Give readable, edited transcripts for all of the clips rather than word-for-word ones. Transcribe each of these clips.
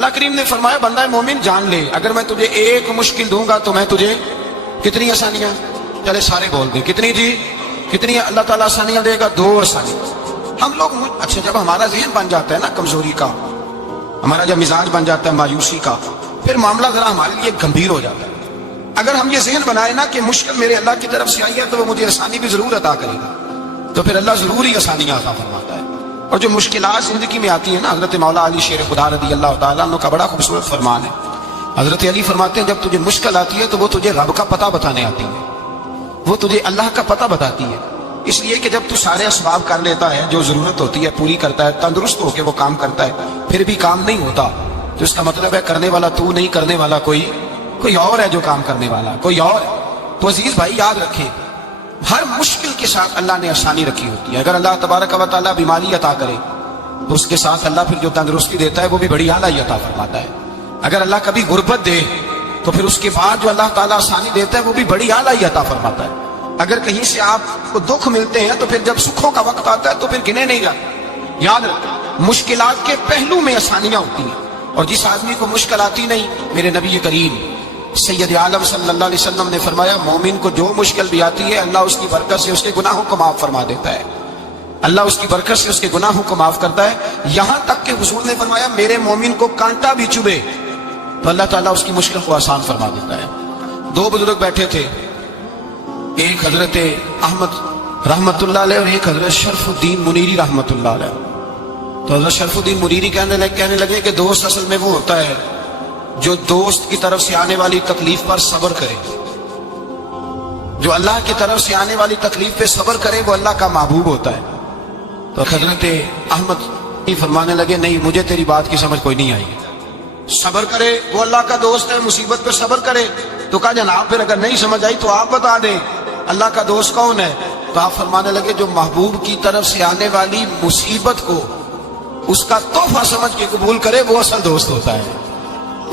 اللہ کریم نے فرمایا بندہ مومن جان لے اگر میں تجھے ایک مشکل دوں گا تو میں تجھے کتنی آسانیاں، چلے سارے بول دیں کتنی جی، کتنی اللہ تعالیٰ آسانیاں دے گا؟ 2 آسانیاں۔ ہم لوگ اچھا جب ہمارا ذہن بن جاتا ہے نا کمزوری کا، ہمارا جب مزاج بن جاتا ہے مایوسی کا، پھر معاملہ ذرا ہمارے لیے گمبھیر ہو جاتا ہے۔ اگر ہم یہ ذہن بنائے نا کہ مشکل میرے اللہ کی طرف سے آئی ہے تو وہ مجھے آسانی بھی ضرور عطا کرے گا، تو پھر اللہ ضرور ہی آسانیاں عطا فرماتا ہے۔ اور جو مشکلات زندگی میں آتی ہیں نا، حضرت مولا علی شیر خدا رضی اللہ تعالیٰ عنہ کا بڑا خوبصورت فرمان ہے۔ حضرت علی فرماتے ہیں جب تجھے مشکل آتی ہے تو وہ تجھے رب کا پتہ بتانے آتی ہے، وہ تجھے اللہ کا پتہ بتاتی ہے۔ اس لیے کہ جب تو سارے اسباب کر لیتا ہے، جو ضرورت ہوتی ہے پوری کرتا ہے، تندرست ہو کے وہ کام کرتا ہے، پھر بھی کام نہیں ہوتا، تو اس کا مطلب ہے کرنے والا تو نہیں، کرنے والا کوئی اور ہے جو کام کرنے والا کوئی اور ہے۔ تو عزیز بھائی یاد رکھے ہر مشکل کے ساتھ اللہ نے آسانی رکھی ہوتی ہے۔ اگر اللہ تبارک و تعالیٰ بیماری عطا کرے تو اس کے ساتھ اللہ پھر جو تندرستی دیتا ہے وہ بھی بڑی اعلیٰ عطا فرماتا ہے۔ اگر اللہ کبھی غربت دے تو پھر اس کے بعد جو اللہ تعالیٰ آسانی دیتا ہے وہ بھی بڑی اعلیٰ عطا فرماتا ہے۔ اگر کہیں سے آپ کو دکھ ملتے ہیں تو پھر جب سکھوں کا وقت آتا ہے تو پھر گنے نہیں جاتے۔ یاد رکھیں مشکلات کے پہلو میں آسانیاں ہوتی ہیں، اور جس آدمی کو مشکل آتی نہیں، میرے نبی کریم سید عالم صلی اللہ علیہ وسلم نے فرمایا مومن کو جو مشکل بھی آتی ہے اللہ اس کی برکت سے اس کے گناہوں کو معاف فرما دیتا ہے، اللہ اس کی برکت سے اس کے گناہوں کو معاف کرتا ہے۔ یہاں تک کہ حضور نے فرمایا میرے مومن کو کانٹا بھی چبھے تو اللہ تعالیٰ اس کی مشکل کو آسان فرما دیتا ہے۔ 2 بزرگ بیٹھے تھے، ایک حضرت احمد رحمت اللہ علیہ اور ایک حضرت شرف الدین منیری رحمت اللہ علیہ۔ تو حضرت شرف الدین منیری کہنے لگے کہ دوست اصل میں وہ ہوتا ہے جو دوست کی طرف سے آنے والی تکلیف پر صبر کرے، جو اللہ کی طرف سے آنے والی تکلیف پہ صبر کرے وہ اللہ کا محبوب ہوتا ہے۔ تو حضرت احمد فرمانے لگے نہیں مجھے تیری بات کی سمجھ کوئی نہیں آئی، صبر کرے وہ اللہ کا دوست ہے، مصیبت پہ صبر کرے۔ تو کہا جناب پھر اگر نہیں سمجھ آئی تو آپ بتا دیں اللہ کا دوست کون ہے؟ تو آپ فرمانے لگے جو محبوب کی طرف سے آنے والی مصیبت کو اس کا تحفہ سمجھ کے قبول کرے وہ اصل دوست ہوتا ہے۔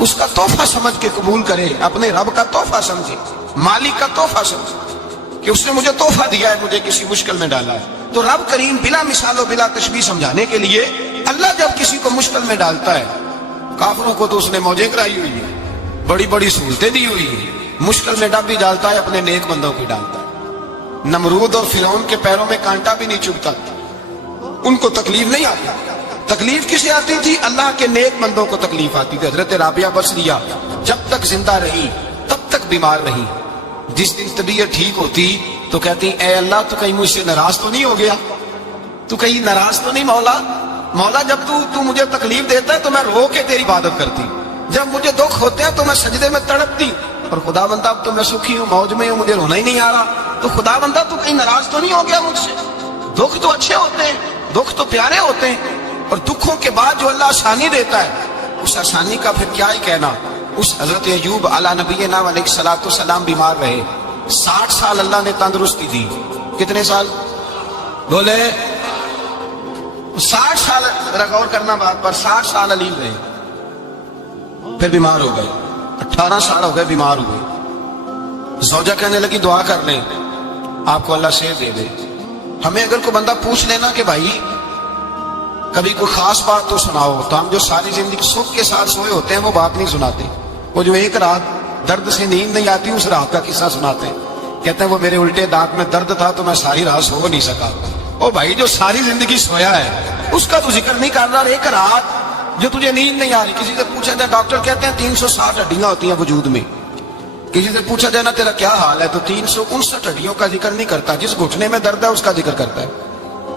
اس کا تحفہ سمجھ کے قبول کرے، اپنے رب کا تحفہ سمجھے، مالک کا تحفہ سمجھے کہ اس نے مجھے تحفہ دیا ہے، مجھے کسی مشکل میں ڈالا ہے۔ تو رب کریم بلا مثال و بلا تشبیہ سمجھانے کے لیے اللہ جب کسی کو مشکل میں ڈالتا ہے، کافروں کو تو اس نے موجیں کرائی ہوئی ہے، بڑی بڑی سہولتیں دی ہوئی ہیں، مشکل میں ڈب بھی ڈالتا ہے، اپنے نیک بندوں کو ڈالتا ہے۔ نمرود اور فرعون کے پیروں میں کانٹا بھی نہیں چبھتا، ان کو تکلیف نہیں آتی۔ تکلیف کسے آتی تھی؟ اللہ کے نیک بندوں کو تکلیف آتی تھی۔ حضرت رابعہ بصریہ جب تک زندہ رہی تب تک بیمار رہی، جس دن طبیعت ٹھیک ہوتی تو کہتی اے اللہ تو کہیں مجھ سے ناراض تو نہیں ہو گیا، تو کہیں ناراض تو نہیں مولا جب تو مجھے تکلیف دیتا ہے تو میں رو کے تیری عبادت کرتی، جب مجھے دکھ ہوتے ہیں تو میں سجدے میں تڑپتی، اور خدا بندہ اب تو میں سکھی ہوں، موج میں ہوں، مجھے رونا ہی نہیں آ رہا، تو خدا بندہ تو کہیں ناراض تو نہیں ہو گیا مجھ سے؟ دکھ تو اچھے ہوتے ہیں، دکھ تو پیارے ہوتے ہیں، اور دکھوں کے بعد جو اللہ آسانی دیتا ہے اس آسانی کا پھر کیا ہی کہنا۔ اس حضرت ایوب علی نبینا علیہ الصلوۃ والسلام بیمار رہے، 60 سال اللہ نے تندرستی دی۔ کتنے سال بولے؟ 60 سال، ذرا غور کرنا بات پر، 60 سال علی رہے، پھر بیمار ہو گئے، 18 سال ہو گئے بیمار ہوئے۔ زوجہ کہنے لگی دعا کر لیں آپ کو اللہ صحت دے دے۔ ہمیں اگر کوئی بندہ پوچھ لینا کہ بھائی کبھی کوئی خاص بات تو سناؤ، تو ہم جو ساری زندگی سکھ کے ساتھ سوئے ہوتے ہیں وہ بات نہیں سناتے، وہ جو ایک رات درد سے نیند نہیں آتی اس رات کا قصہ سناتے ہیں، کہتے ہیں وہ میرے الٹے دانت میں درد تھا تو میں ساری رات سو نہیں سکا۔ او بھائی جو ساری زندگی سویا ہے اس کا تو ذکر نہیں کر رہا، ایک رات جو تجھے نیند نہیں آ رہی۔ کسی سے پوچھا جائے، ڈاکٹر کہتے ہیں 360 ہڈیاں ہوتی ہیں وجود میں، کسی سے پوچھا جائے نا تیرا کیا حال ہے تو 359 ہڈیوں کا ذکر نہیں کرتا، جس گھٹنے میں درد ہے اس کا ذکر کرتا ہے،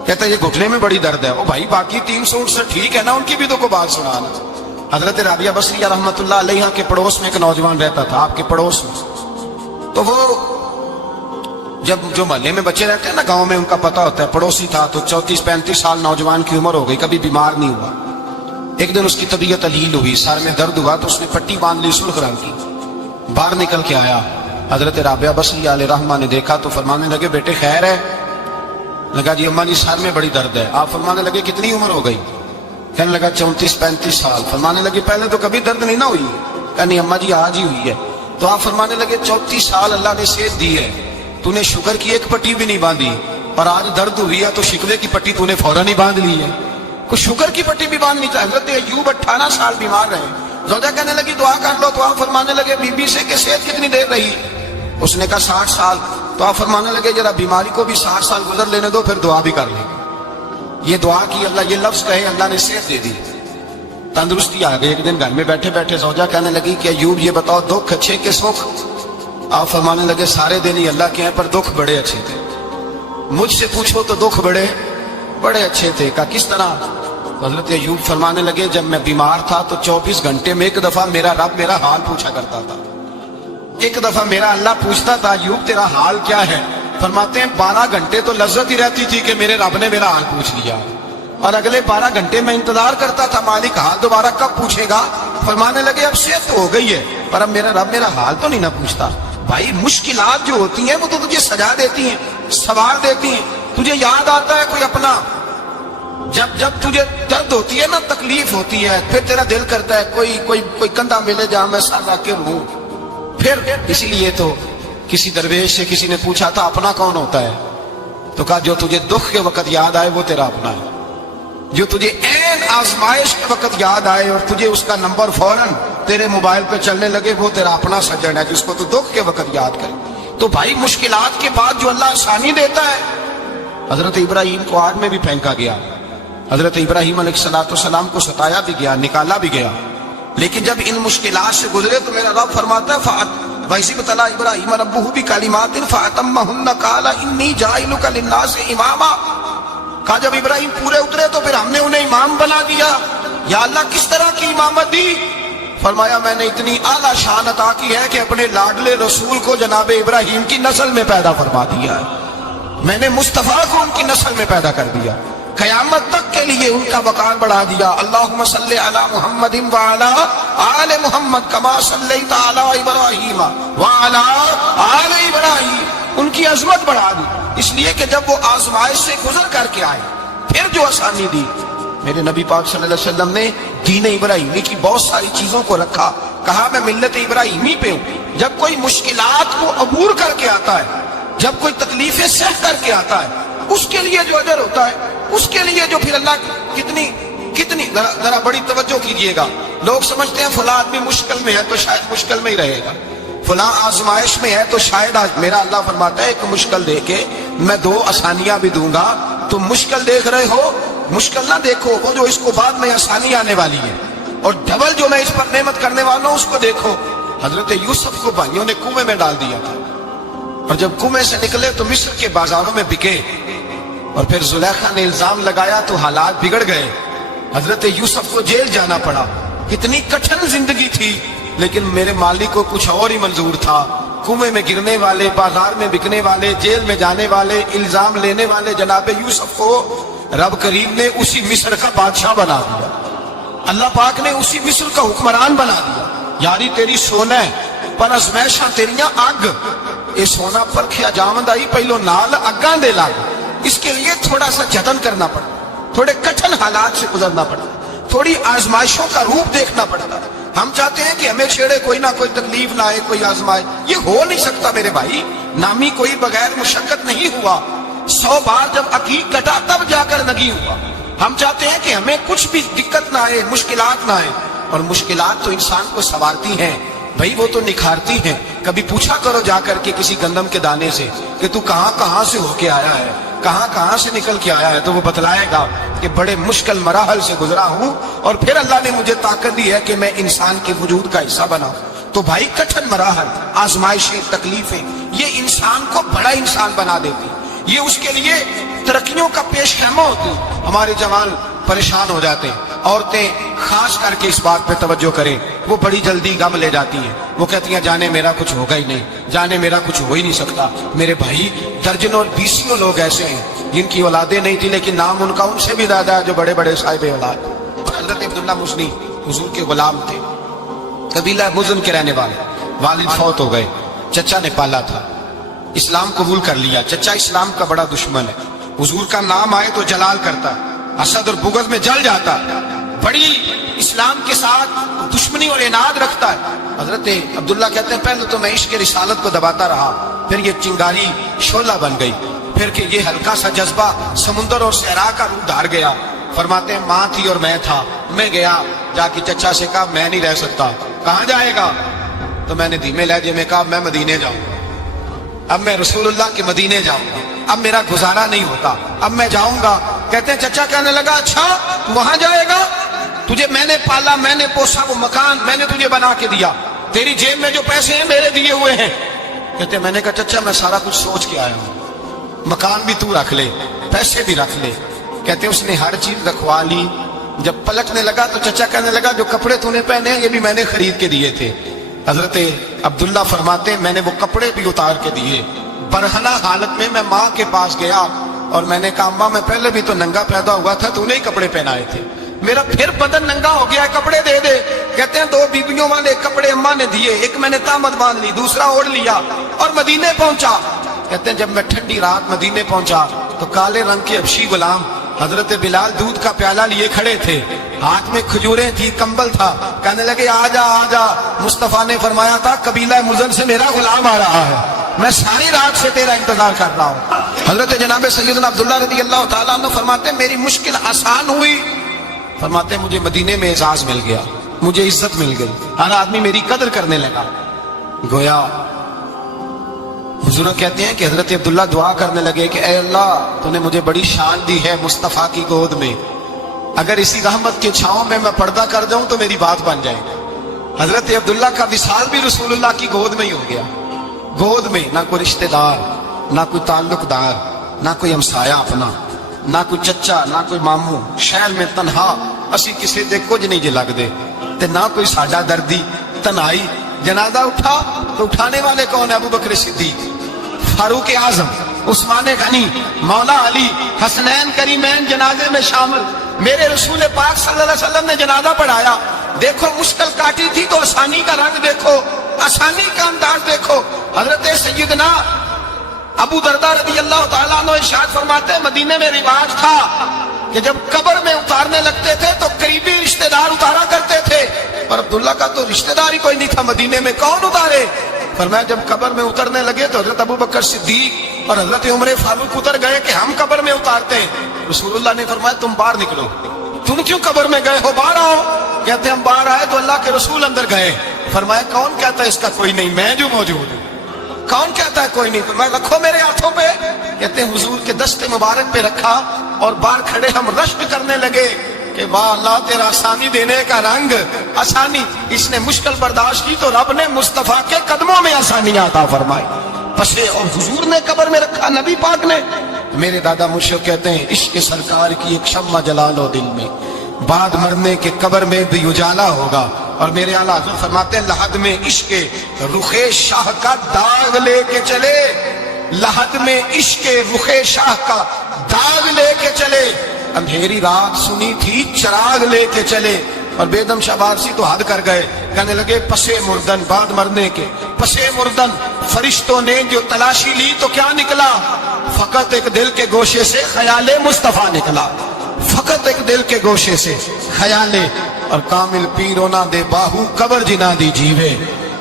کہتا ہے یہ گھٹنے میں بڑی درد ہے۔ او بھائی باقی 359 ٹھیک ہے نا، ان کی بھی تو کوئی بات سنانا۔ حضرت رابعہ بصریہ رحمت اللہ علیہ کے پڑوس میں ایک نوجوان رہتا تھا، آپ کے پڑوس میں، تو وہ جب جو محلے میں بچے رہتے ہیں نا گاؤں میں ان کا پتہ ہوتا ہے، پڑوسی تھا تو 34-35 سال نوجوان کی عمر ہو گئی، کبھی بیمار نہیں ہوا۔ ایک دن اس کی طبیعت علیل ہوئی، سر میں درد ہوا تو اس نے پٹی باندھ لی سرخ رنگ کی، باہر نکل کے آیا، حضرت رابعہ بصریہ علیہ رحمہ نے دیکھا تو فرمانے لگے بیٹے خیر ہے؟ لگا جی اماں جی سر میں بڑی درد ہے۔ آپ فرمانے لگے کتنی عمر ہو گئی؟ کہنے لگا 34-35 سال۔ فرمانے لگے پہلے تو کبھی درد نہیں نہ ہوئی؟ کہنی اماں جی آج ہی ہوئی ہے۔ تو آپ فرمانے لگے 34 سال اللہ نے صحت دی ہے، تو نے شوگر کی ایک پٹی بھی نہیں باندھی، اور آج درد ہوئی ہے تو شکوے کی پٹی تو نے فوراً ہی باندھ لی ہے۔ کوئی شوگر کی پٹی بھی باندھنی چاہیے. حضرت ایوب 18 سال بیمار رہے. زوجہ کہنے لگی دعا کر لو, تو آپ فرمانے لگے بی بی سے کہ صحت کتنی دیر رہی؟ اس نے کہا 60 سال. تو آپ فرمانے لگے ذرا بیماری کو بھی 60 سال گزر لینے دو, پھر دعا بھی کر لیں. یہ دعا کی, اللہ یہ لفظ کہے, اللہ نے صحت دے دی, تندرستی آ گئی. ایک دن گھر میں بیٹھے بیٹھے زوجہ کہنے لگی کہ ایوب یہ بتاؤ دکھ اچھے کہ سکھ؟ آپ فرمانے لگے سارے دن ہی اللہ کے ہیں, پر دکھ بڑے اچھے تھے. مجھ سے پوچھو تو دکھ بڑے اچھے تھے. کہا کس طرح؟ حضرت ایوب فرمانے لگے جب میں بیمار تھا تو 24 گھنٹے میں ایک دفعہ میرا رب میرا حال پوچھا کرتا تھا. ایک دفعہ میرا اللہ پوچھتا تھا ایوب تیرا حال کیا ہے؟ فرماتے ہیں 12 گھنٹے تو لذت ہی رہتی تھی کہ میرے رب نے میرا حال پوچھ لیا, اور اگلے 12 گھنٹے میں انتظار کرتا تھا مالک حال دوبارہ کب پوچھے گا. فرمانے لگے اب صحت تو ہو گئی ہے, پر اب میرا رب میرا حال تو نہیں نہ پوچھتا. بھائی مشکلات جو ہوتی ہیں وہ تو تجھے سجا دیتی ہیں, سوار دیتی ہیں. تجھے یاد آتا ہے کوئی اپنا, جب تجھے درد ہوتی ہے نا, تکلیف ہوتی ہے, پھر تیرا دل کرتا ہے کوئی کندھا ملے جہاں میں سر رکھ کے رہوں. پھر اسی لیے تو کسی درویش سے کسی نے پوچھا تھا اپنا کون ہوتا ہے؟ تو کہا جو تجھے دکھ کے وقت یاد آئے وہ تیرا اپنا ہے. جو تجھے عین آزمائش کے وقت یاد آئے اور تجھے اس کا نمبر فوراً تیرے موبائل پہ چلنے لگے, وہ تیرا اپنا سجن ہے جس کو تو دکھ کے وقت یاد کرے. تو بھائی مشکلات کے بعد جو اللہ آسانی دیتا ہے. حضرت ابراہیم کو آگ میں بھی پھینکا گیا, حضرت ابراہیم علیہ السلام کو ستایا بھی گیا, نکالا بھی گیا, لیکن جب ان مشکلات سے گزرے تو میرا رب فرماتا ہے وَإِذِ ابْتَلَىٰ إِبْرَاهِيمَ رَبُّهُ بِكَلِمَاتٍ فَأَتَمَّهُنَّ قَالَ إِنِّي جَاعِلُكَ لِلنَّاسِ إِمَامًا. کہا جب ابراہیم پورے اترے تو پھر ہم نے انہیں امام بنا دیا. یا اللہ کس طرح کی امامت دی؟ فرمایا میں نے اتنی اعلیٰ شان عطا کی ہے کہ اپنے لاڈلے رسول کو جناب ابراہیم کی نسل میں پیدا فرما دیا ہے. میں نے مصطفیٰ کو ان کی نسل میں پیدا کر دیا, قیامت تک کے لیے ان کا وقار بڑھا دیا. اللہم صلی علی محمد وعلی آل محمد کما صلیت علی ابراہیم وعلی آل ابراہیم. ان کی عظمت بڑھا دی, اس لیے کہ جب وہ آزمائش سے گزر کر کے آئے پھر جو آسانی دی. میرے نبی پاک صلی اللہ علیہ وسلم نے دین ابراہیمی کی بہت ساری چیزوں کو رکھا, کہا میں ملت ابراہیمی پہ ہوں. جب کوئی مشکلات کو عبور کر کے آتا ہے, جب کوئی تکلیفیں سہ کر کے آتا ہے, اس کے لیے جو اجر ہوتا ہے, اس کے لیے جو پھر اللہ کتنی ذرا بڑی توجہ کیجئے گا. لوگ سمجھتے ہیں فلاں آدمی مشکل میں ہے تو شاید مشکل میں ہی رہے گا, فلاں آزمائش میں ہے تو شاید آج. میرا اللہ فرماتا ہے ایک مشکل دے کے میں 2 آسانیاں بھی دوں گا. تم مشکل دیکھ رہے ہو, مشکل نہ دیکھو, وہ جو اس کو بعد میں آسانی آنے والی ہے, اور ڈبل جو میں اس پر نعمت کرنے والا ہوں اس کو دیکھو. حضرت یوسف کو بھائیوں نے کنویں میں ڈال دیا تھا, اور جب کنویں سے نکلے تو مصر کے بازاروں میں بکے, اور پھر زلیخا نے الزام لگایا تو حالات بگڑ گئے. حضرت یوسف کو جیل جانا پڑا. کتنی کٹھن زندگی تھی, لیکن میرے مالک کو کچھ اور ہی منظور تھا. کنویں میں گرنے والے, بازار میں بکنے والے, جیل میں جانے والے, الزام لینے والے جناب یوسف کو رب کریم نے اسی مصر کا بادشاہ بنا دیا. اللہ پاک نے اسی مصر کا حکمران بنا دیا. یاری تیری سونا ہے پر ازمیشاں تیریاں اگ, اے سونا پرکھیا جاوند آئی پہلو نال اگاں دے لاگ. اس کے لیے تھوڑا سا جتن کرنا پڑا, تھوڑے کٹھن حالات سے گزرنا پڑا, تھوڑی آزمائشوں کا روپ دیکھنا پڑتا. ہم چاہتے ہیں کہ ہمیں چھیڑے کوئی نہ کوئی تکلیف نہ آئے, کوئی آزمائے. یہ ہو نہیں سکتا میرے بھائی. نامی کوئی بغیر مشقت نہیں ہوا. 100 بار جب عقیق کٹا تب جا کر نگی ہوا. ہم چاہتے ہیں کہ ہمیں کچھ بھی دقت نہ آئے, مشکلات نہ آئے, اور مشکلات تو انسان کو سنوارتی ہیں بھائی, وہ تو نکھارتی ہیں. کبھی پوچھا کرو جا کر کے کسی گندم کے دانے سے کہ تو کہاں سے ہو کے آیا ہے, کہاں سے نکل کے آیا ہے, تو وہ بتلائے گا کہ بڑے مشکل مراحل سے گزرا ہوں, اور پھر اللہ نے مجھے طاقت دی ہے کہ میں انسان کے وجود کا حصہ بناؤں. تو بھائی کٹھن مراحل, آزمائشیں, تکلیفیں, یہ انسان کو بڑا انسان بنا دیتی. یہ اس کے لیے ترقیوں کا پیش خیمہ ہوتی. ہمارے جوان پریشان ہو جاتے ہیں, عورتیں خاص کر کے اس بات پہ توجہ کریں, وہ بڑی جلدی غم لے جاتی ہیں. وہ کہتی ہیں جانے میرا کچھ ہوگا ہی نہیں, جانے میرا کچھ ہو ہی نہیں سکتا. میرے بھائی درجنوں اور بیسیوں لوگ ایسے ہیں جن کی اولادیں نہیں تھی, لیکن نام ان کا ان سے بھی زیادہ ہے جو بڑے بڑے صاحب اولاد. حضرت عبداللہ مزنی حضور کے غلام تھے, قبیلہ مزن کے رہنے والے. والد فوت ہو گئے, چچا نے پالا تھا, اسلام قبول کر لیا. چچا اسلام کا بڑا دشمن ہے, حضور کا نام آئے تو جلال کرتا, حسد اور بغض میں جل جاتا, بڑی اسلام کے ساتھ دشمنی اور عناد رکھتا ہے. حضرت عبداللہ کہتے ہیں پہلے تو میں عشق رسالت کو دباتا رہا, پھر یہ چنگاری شعلہ بن گئی, پھر کہ یہ ہلکا سا جذبہ سمندر اور صحرا کا روپ دھار گیا. فرماتے ہیں ماں تھی اور میں تھا. میں گیا جا کے چچا سے کہا میں نہیں رہ سکتا. کہاں جائے گا؟ تو میں نے دھیمے لہجے میں کہا میں مدینے جاؤں گا. اب میں رسول اللہ کے مدینے جاؤں گا. اب میرا گزارا نہیں ہوتا, اب میں جاؤں گا. کہتے ہیں چچا کہنے لگا اچھا تو وہاں جائے گا؟ تجھے میں نے پالا, میں نے پوسا, وہ مکان میں نے تجھے بنا کے دیا, تیری جیب میں جو پیسے ہیں میرے دیے ہوئے ہیں. کہتے ہیں میں نے کہا چچا میں سارا کچھ سوچ کے آیا ہوں, مکان بھی تو رکھ لے, پیسے بھی رکھ لے. کہتے ہیں اس نے ہر چیز رکھوا لی. جب پلٹنے لگا تو چچا کہنے لگا جو کپڑے تو نے پہنے ہیں یہ بھی میں نے خرید کے دیے تھے. حضرت عبداللہ فرماتے ہیں میں نے وہ کپڑے بھی اتار کے دیے. برہنہ حالت میں میں ماں کے پاس گیا اور میں نے کہا ماں میں پہلے بھی تو ننگا پیدا ہوا تھا, تو نے ہی کپڑے پہنائے تھے, میرا پھر بدن ننگا ہو گیا ہے, کپڑے دے دے. کہتے ہیں 2 بیبیوں والے کپڑے اماں نے دیے, ایک میں نے تامت باندھ لی, دوسرا اوڑھ لیا اور مدینے پہنچا. کہتے ہیں جب میں ٹھنڈی رات مدینے پہنچا تو کالے رنگ کے حبشی غلام حضرت بلال دودھ کا پیالہ لیے کھڑے تھے, ہاتھ میں کھجوریں تھی, کمبل تھا. کہنے لگے آ جا آ جا, مصطفیٰ نے فرمایا تھا قبیلہ مزن سے میرا غلام آ رہا ہے, میں ساری رات سے تیرا انتظار کر رہا ہوں. حضرت جناب سیدنا عبداللہ رضی اللہ تعالیٰ عنہ فرماتے ہیں میری مشکل آسان ہوئی. فرماتے ہیں مجھے مدینے میں اعزاز مل گیا, مجھے عزت مل گئی, ہر آدمی میری قدر کرنے لگا. گویا حضور کہتے ہیں کہ حضرت عبداللہ دعا کرنے لگے کہ اے اللہ تو نے مجھے بڑی شان دی ہے مصطفیٰ کی گود میں, اگر اسی رحمت کے چھاؤں میں پردہ کر جاؤں تو میری بات بن جائے. حضرت عبداللہ کا وصال بھی رسول اللہ کی گود میں ہی ہو گیا. گود میں نہ کوئی رشتہ دار, نہ کوئی تعلق دار, نہ کوئی ہمسایا اپنا, نہ کوئی چچا, نہ کوئی ماموں, شہر میں تنہا اسی کسی دے کچھ نہیں جے لگ دے, تے نہ کوئی ساڈا دردی. تنہائی جنازہ اٹھا تو اٹھانے والے کون ہیں؟ ابو بکر صدیق, فاروق اعظم, عثمان غنی, مولا علی, حسنین کریمین جنازے میں شامل. میرے رسول پاک صلی اللہ علیہ وسلم نے جنازہ پڑھایا. دیکھو مشکل کاٹی تھی تو آسانی کا رنگ دیکھو, آسانی کا انداز دیکھو. حضرت سیدنا ابو دردہ رضی اللہ تعالیٰ عنہ ارشاد فرماتے ہیں مدینے میں رواج تھا کہ جب قبر میں اتارنے لگتے تھے تو قریبی رشتہ دار اتارا کرتے تھے, اور عبداللہ کا تو رشتہ دار ہی کوئی نہیں تھا مدینے میں, کون اتارے؟ فرمایا جب قبر میں اترنے لگے تو حضرت ابو بکر صدیق اور حضرت عمر فاروق اتر گئے کہ ہم قبر میں اتارتے ہیں. رسول اللہ نے فرمایا تم باہر نکلو, تم کیوں قبر میں گئے ہو, باہر آؤ. کہتے ہیں ہم باہر آئے تو اللہ کے رسول اندر گئے. فرمایا کون کہتا ہے اس کا کوئی نہیں, میں جو موجود ہوں. کون کہتا ہے کوئی نہیں؟ فرمایا رکھو میرے ہاتھوں پہ. کہتے ہیں حضور کے دست مبارک پہ رکھا اور باہر کھڑے ہم رشک کرنے لگے کہ واہ اللہ تیرا آسانی دینے کا رنگ, آسانی. اس نے مشکل برداشت کی تو رب نے مصطفیٰ کے قدموں میں آسانیاں عطا فرمائی. پسے اور حضور نے قبر میں رکھا, نبی پاک نے. میرے دادا مشرق کہتے ہیں عشق سرکار کی ایک شمع جلا لو دل میں, بعد مرنے کے قبر میں بھی اجالا ہوگا. اور میرے اعلیٰ حضرت فرماتے ہیں لحد میں عشق رخ شاہ کا داغ لے کے چلے, لحد میں عشق رخ شاہ کا داغ لے کے چلے, اندھیری رات سنی تھی چراغ لے کے چلے. اور بیدم شاہ بارسی تو حد کر گئے, کہنے لگے پسے مردن, بعد مرنے کے پسے مردن فرشتوں نے جو تلاشی لی تو کیا نکلا؟ فقط ایک دل کے گوشے سے خیال مصطفیٰ نکلا, فقط ایک دل کے گوشے سے خیال. اور کامل پیرو نہ دے باہو قبر جنا دی جیوے.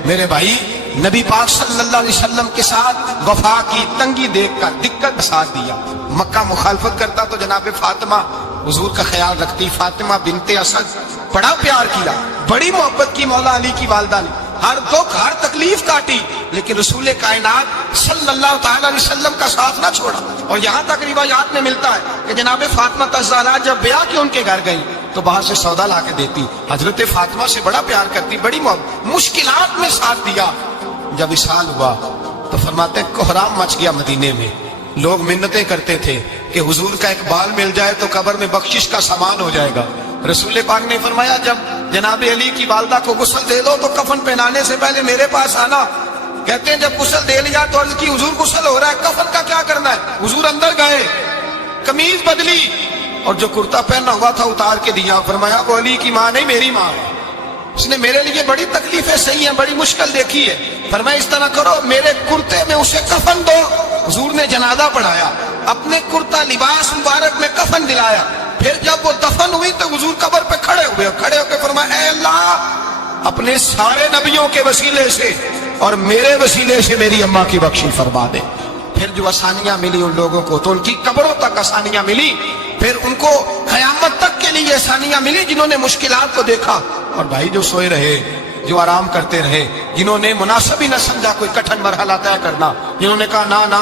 میرے بھائی نبی پاک صلی اللہ علیہ وسلم کے ساتھ وفا کی تنگی دیکھ کر دقت کا ساتھ دیا. مکہ مخالفت کرتا تو جناب فاطمہ حضور کا خیال رکھتی. فاطمہ بنت اسد بڑا پیار کیا, بڑی محبت کی مولا علی کی والدہ نے, ہر دکھ ہر تکلیف کاٹی, لیکن رسول کائنات صلی اللہ تعالی علیہ وسلم کا ساتھ نہ چھوڑا. اور یہاں تک روایات میں ملتا ہے کہ جناب فاطمہ الزہرا جب بیاہ کے ان کے گھر گئی تو باہر سے سودا لا کے دیتی. حضرت فاطمہ سے بڑا پیار کرتی, بڑی محبت, مشکلات میں ساتھ دیا. جب وصال ہوا تو فرماتے ہیں کوہرام مچ گیا مدینے میں. لوگ منتیں کرتے تھے کہ حضور کا ایک بال مل جائے تو قبر میں بخشش کا سامان ہو جائے گا. رسول پاک نے فرمایا جب جناب علی کی والدہ کو غسل دے دو تو کفن پہنانے سے پہلے میرے پاس آنا. کہتے ہیں جب غسل دے لیا تو عرض کی حضور غسل ہو رہا ہے, کفن کا کیا کرنا ہے؟ حضور اندر گئے, قمیض بدلی اور جو کرتا پہنا ہوا تھا اتار کے دیا. فرمایا وہ علی کی ماں نہیں میری ماں ہے, اس نے میرے لیے بڑی تکلیفیں سہی ہیں, بڑی مشکل دیکھی ہے. فرمایا اس طرح کرو میرے کرتے میں اسے کفن دو. حضور نے جنازہ پڑھایا, اپنے کرتا لباس مبارک میں کفن دلایا. پھر جب وہ دفن ہوئی تو حضور قبر پہ کھڑے ہوئے, کھڑے ہو کے فرمایا اے اللہ اپنے سارے نبیوں کے وسیلے سے اور میرے وسیلے سے میری اماں کی بخشی فرما دے. پھر جو آسانیاں ملی ان لوگوں کو تو ان کی قبروں تک آسانیاں ملی. پھر ان کو قیامت تک کے لیے آسانیاں ملی جنہوں نے مشکلات کو دیکھا. اور بھائی جو سوئے رہے، جو آرام کرتے رہے، جنہوں نے مناسب ہی نہ سمجھا کوئی کٹھن مرحلہ طے کرنا، جنہوں نے کہا نا نا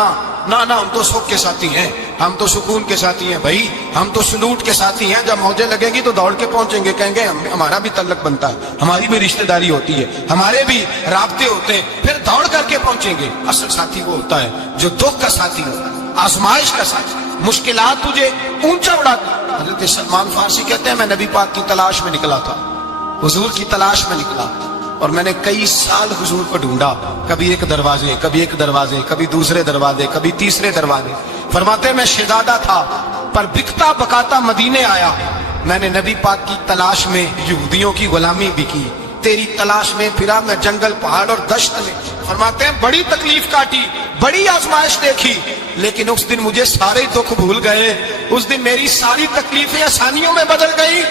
نا نا ہم تو سکھ کے ساتھی ہیں، ہم تو سکون کے ساتھی ہیں، بھائی ہم تو سلوٹ کے ساتھی ہیں، جب موجیں لگے گی تو دوڑ کے پہنچیں گے، کہیں گے ہمارا بھی تعلق بنتا ہے، ہماری بھی رشتہ داری ہوتی ہے، ہمارے بھی رابطے ہوتے ہیں، پھر دوڑ کر کے پہنچیں گے. اصل ساتھی وہ ہوتا ہے جو دکھ کا ساتھی ہو، آزمائش کا ساتھی، مشکلات تجھے اونچا اڑاتی. حضرت سلمان فارسی کہتے ہیں میں نبی پاک کی تلاش میں نکلا تھا، حضور کی تلاش میں نکلا، اور میں نے کئی سال حضور کو ڈھونڈا، کبھی ایک دروازے، کبھی ایک دروازے، کبھی دوسرے دروازے، کبھی تیسرے دروازے. فرماتے میں شہزادہ تھا پر بکتا بکاتا مدینے آیا، میں نے نبی پاک کی تلاش میں یہودیوں کی غلامی بھی کی، تیری تلاش میں پھرا میں جنگل پہاڑ اور دشت میں. فرماتے ہیں بڑی تکلیف کاٹی، بڑی آزمائش دیکھی، لیکن اس دن مجھے سارے دکھ بھول گئے، اس دن میری ساری تکلیفیں آسانیوں میں بدل گئی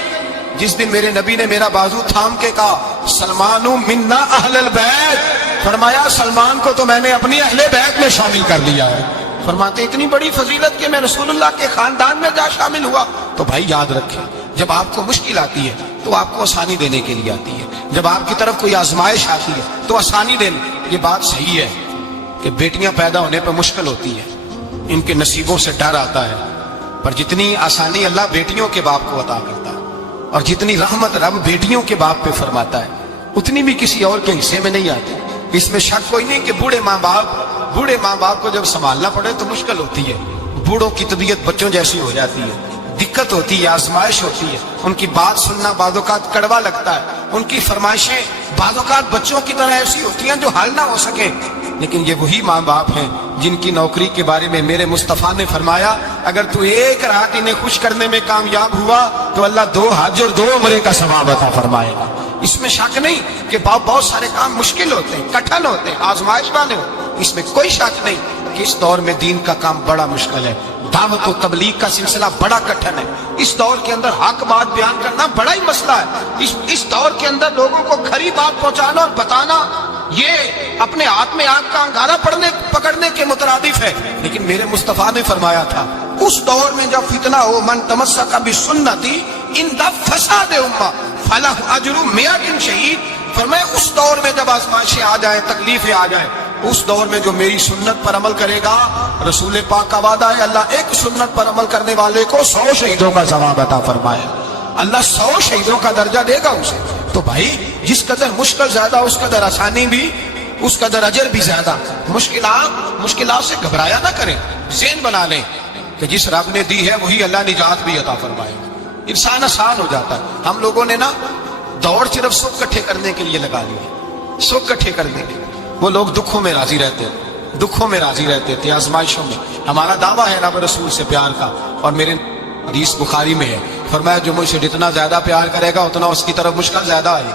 جس دن میرے نبی نے میرا بازو تھام کے کہا سلمان منا اہل البیت. فرمایا سلمان کو تو میں نے اپنی اہل بیت میں شامل کر لیا ہے. فرماتے اتنی بڑی فضیلت کہ میں رسول اللہ کے خاندان میں جا شامل ہوا. تو بھائی یاد رکھیں، جب آپ کو مشکل آتی ہے تو آپ کو آسانی دینے کے لیے آتی ہے، جب آپ کی طرف کوئی آزمائش آتی ہے تو آسانی دینے. یہ بات صحیح ہے کہ بیٹیاں پیدا ہونے پہ مشکل ہوتی ہے، ان کے نصیبوں سے ڈر آتا ہے، پر جتنی آسانی اللہ بیٹیوں کے باپ کو عطا کرتا ہے اور جتنی رحمت رب بیٹیوں کے باپ پہ فرماتا ہے اتنی بھی کسی اور کے حصے میں نہیں آتی. اس میں شک کوئی نہیں کہ بوڑھے ماں باپ کو جب سنبھالنا پڑے تو مشکل ہوتی ہے. بوڑھوں کی طبیعت بچوں جیسی ہو جاتی ہے، دقت ہوتی ہے، آزمائش ہوتی ہے، ان کی بات سننا بعض اوقات کڑوا لگتا ہے، ان کی فرمائشیں بعض اوقات بچوں کی طرح ایسی ہوتی ہیں جو حل نہ ہو سکے. لیکن یہ وہی ماں باپ ہیں جن کی نوکری کے بارے میں میرے مصطفیٰ نے فرمایا اگر تو ایک رات انہیں خوش کرنے میں کامیاب ہوا تو اللہ 2 حج اور 2 عمرے کا ثواب عطا فرمائے گا. اس میں شک نہیں کہ بہت سارے کام مشکل ہوتے ہیں، کٹھن ہوتے ہیں، آزمائش والے ہوتے ہیں، اس میں کوئی شک نہیں کہ اس دور میں دین کا کام بڑا مشکل ہے، دعوت و تبلیغ کا سلسلہ بڑا کٹھن ہے. اس دور کے اندر حق بات بیان کرنا بڑا ہی مسئلہ ہے. اس دور کے اندر لوگوں کو کھری بات پہنچانا اور بتانا یہ اپنے ہاتھ میں آگ کا انگارہ پکڑنے کے مترادف ہے. لیکن میرے مصطفیٰ نے فرمایا تھا اس دور میں جب فتنہ ہو من تمسک بسنتی ان فساد امہ فلہ اجر 100 شہید. فرمایا اس دور میں جب آزمائشیں آ جائیں، تکلیفیں آ جائیں، اس دور میں جو میری سنت پر عمل کرے گا، رسول پاک کا وعدہ ہے اللہ ایک سنت پر عمل کرنے والے کو 100 شہیدوں کا ثواب عطا فرمائے. اللہ 100 شہیدوں کا درجہ دے گا اسے. تو بھائی جس قدر مشکل زیادہ اس قدر آسانی بھی، اس قدر اجر بھی زیادہ. مشکلات سے گھبرایا نہ کریں، ذہن بنا لیں کہ جس رب نے دی ہے وہی اللہ نجات بھی عطا فرمائے گا. انسان آسان ہو جاتا ہے. ہم لوگوں نے نا دوڑ صرف سکھ کٹھے کرنے کے لیے لگا لی، سکھ کٹھے کرنے کے لیے. وہ لوگ دکھوں میں راضی رہتے تھے، آزمائشوں میں. ہمارا دعویٰ ہے رب رسول سے پیار کا، اور میرے حدیث بخاری میں ہے فرمایا جو مجھ سے جتنا زیادہ پیار کرے گا اتنا اس کی طرف مشکل زیادہ آئے.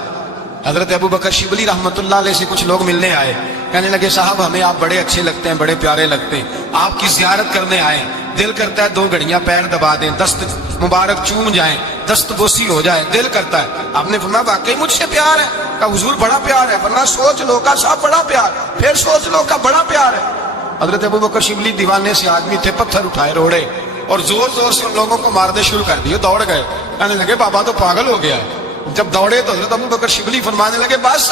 حضرت ابو بکر شبلی رحمۃ اللہ علیہ سے کچھ لوگ ملنے آئے، کہنے لگے صاحب ہمیں آپ بڑے اچھے لگتے ہیں، بڑے پیارے لگتے ہیں، آپ کی زیارت کرنے آئے، دل کرتا ہے 2 گھڑیاں پیر دبا دیں، دست مبارک چوم جائیں، دست بوسی ہو جائے، دل کرتا ہے. آپ نے فرمایا واقعی مجھ سے پیار ہے؟ کہا حضور بڑا پیار ہے. ورنہ سوچ لو کا صاحب بڑا پیار، پھر سوچ لو کا بڑا پیار ہے. حضرت ابو بکر شبلی دیوانے سے آدمی تھے، پتھر اٹھائے روڑے اور زور سے ان لوگوں کو مارنے شروع کر دیے. دوڑ گئے، کہنے لگے بابا تو پاگل ہو گیا ہے. جب دوڑے تو حضرت ابو بکر شبلی فرمانے لگے بس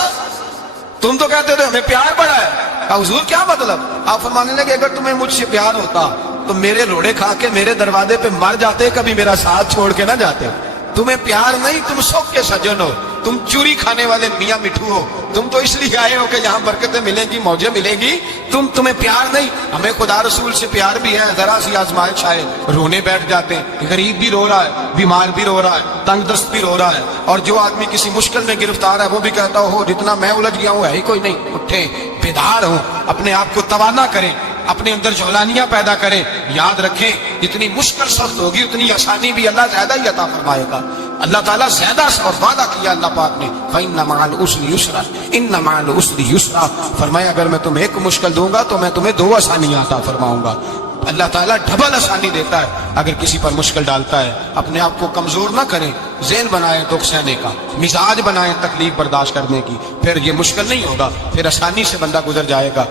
تم تو کہتے تھے ہمیں پیار بڑا ہے. کہا حضور کیا مطلب؟ آپ فرمانے لگے اگر تمہیں مجھ سے پیار ہوتا تو میرے روڑے کھا کے میرے دروازے پہ مر جاتے، کبھی میرا ساتھ چھوڑ کے نہ جاتے. تمہیں پیار نہیں، تم سکھ کے سجن ہو، تم چوری کھانے والے میاں مٹھو ہو. تم تو اس لیے آئے ہو کہ یہاں برکتیں ملیں گی، موجیں ملیں گی. تمہیں پیار نہیں. ہمیں خدا رسول سے پیار بھی ہے، ذرا سی آزمائش آئے رونے بیٹھ جاتے ہیں. غریب بھی رو رہا ہے، بیمار بھی رو رہا ہے، تنگ دست بھی رو رہا ہے، اور جو آدمی کسی مشکل میں گرفتار ہے وہ بھی کہتا ہو جتنا میں الجھ گیا ہوں ہے ہی کوئی نہیں. اٹھیں، بیدار ہوں، اپنے آپ کو توانا کریں، اپنے اندر جولانیاں پیدا کریں. یاد رکھیں جتنی مشکل سخت ہوگی اتنی آسانی بھی اللہ زیادہ ہی عطا فرمائے گا. اللہ تعالیٰ زیادہ اور وعدہ کیا اللہ پاک نے فَإِنَّ مَعَ الْعُسْرِ يُسْرًا إِنَّ مَعَ الْعُسْرِ يُسْرًا. فرمایا اگر میں تمہیں ایک مشکل دوں گا تو میں تمہیں 2 آسانیاں عطا فرماؤں گا. اللہ تعالیٰ ڈبل آسانی دیتا ہے اگر کسی پر مشکل ڈالتا ہے. اپنے آپ کو کمزور نہ کریں، ذہن بنائیں دکھ سہنے کا، مزاج بنائیں تکلیف برداشت کرنے کی. پھر یہ مشکل نہیں ہوگا، پھر آسانی سے بندہ گزر جائے گا.